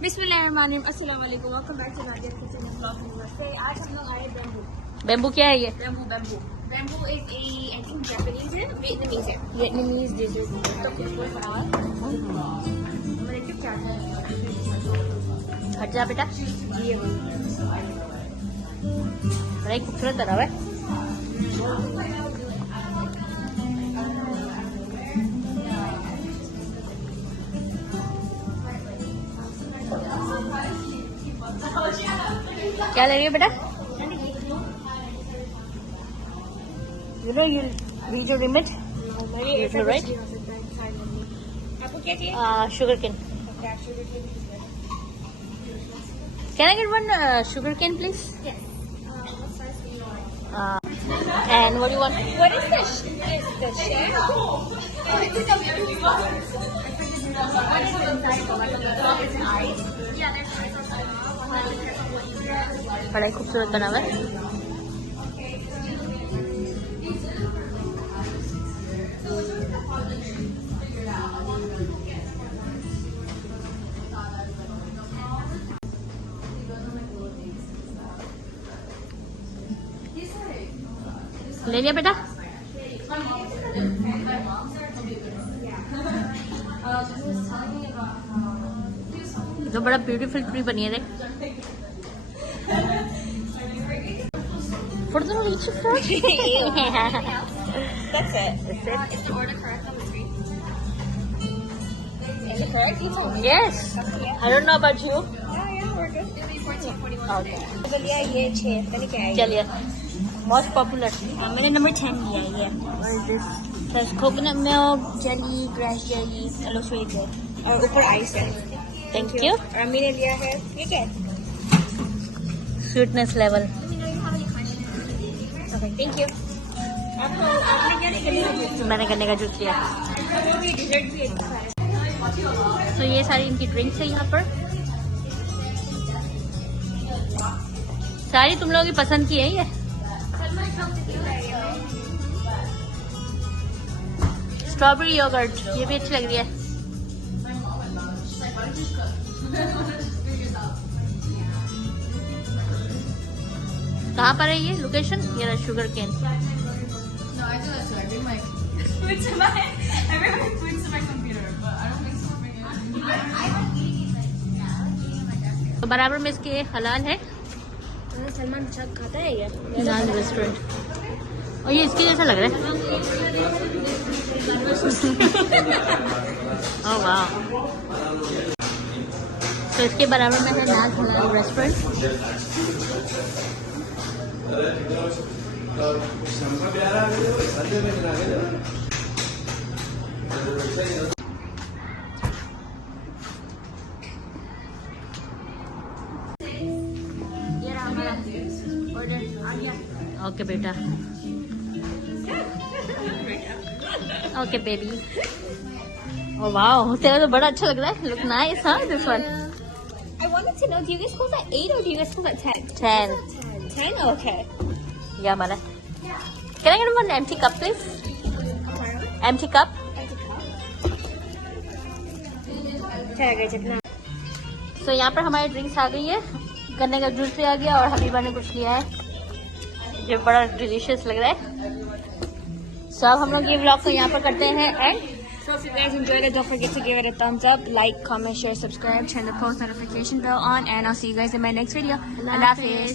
बिस्मिल्लाहिर्रहमानिर्रहीम, अस्सलाम वालेकुम, welcome back to Nadia's kitchen vlogs USA। आज हम लोग आए बैम्बू। बैम्बू क्या है ये? Bamboo is a I think Japanese है, वियतनामीज है। वियतनामीज डिशेस तो फुल बना है। हमारे क्या क्या है? हट जा बेटा। ये बड़ा ही खूबसूरत बना हुआ है। क्या ले रही है बेटा? You know you read your limit. Right? आपको क्या चाहिए? Sugar cane. Can I get one sugar cane, please? Yes. What size do you want? And what do you want? What is this? The share? बड़ा ही खूबसूरत बना हुआ है। ले लिया बेटा? तो बड़ा ब्यूटीफुल ट्री बनी है देख। For the rich fruit. That's it. That's it. Is the order correct on the screen? Is it correct? You told me. Yes. I don't know about you. Yeah, we're good. It'll be 1441 Okay. today. तो लिया ये 6 मैंने क्या है? चलिए। Most popular. मैंने number 10 लिया है ये। What is this? There's coconut milk, jelly, grass jelly, it looks really good. और ऊपर आइस है। Thank you. और अम्मी ने लिया है ये क्या है? Sweetness level. Okay, thank you. आपने क्या लिया? मैंने गन्ने का जूस लिया। डिजर्ट भी है। तो ये सारी इनकी ड्रिंक्स है यहाँ पर। सारी तुम लोगों की पसंद की है ये। स्ट्रॉबेरी योगर्ट ये भी अच्छी लग रही है। कहाँ पर है ये लोकेशन? ये रहा शुगर केन। तो बराबर में इसके हलाल है। सलमान खाता है ये? नाज रेस्टोरेंट। और ये इसके जैसा लग रहा है। ओह वाह। तो इसके बराबर में है नाज हलाल रेस्टोरेंट। ओके बेटा। Okay baby. ओह वाह, तेरा तो बड़ा अच्छा लग रहा है। लुक नाइस, हाँ this one. I wanted to know, do you guys call that 8 or do you guys call that 10? 10. 10? Okay. Yeah, mana. Can I get one empty cup, please? Empty cup. So यहाँ पर हमारी drinks आ गई है। गन्ने का juice भी आ गया और हबीबा ने कुछ लिया है जो बड़ा डिलीशियस लग रहा है। So अब हम लोग ये व्लॉग को यहाँ पर करते हैं and. So if you guys enjoyed it, don't forget to give it a thumbs up, like, comment, share, subscribe, turn the post notification bell on, and I'll see you guys in my next video. Allah Hafiz.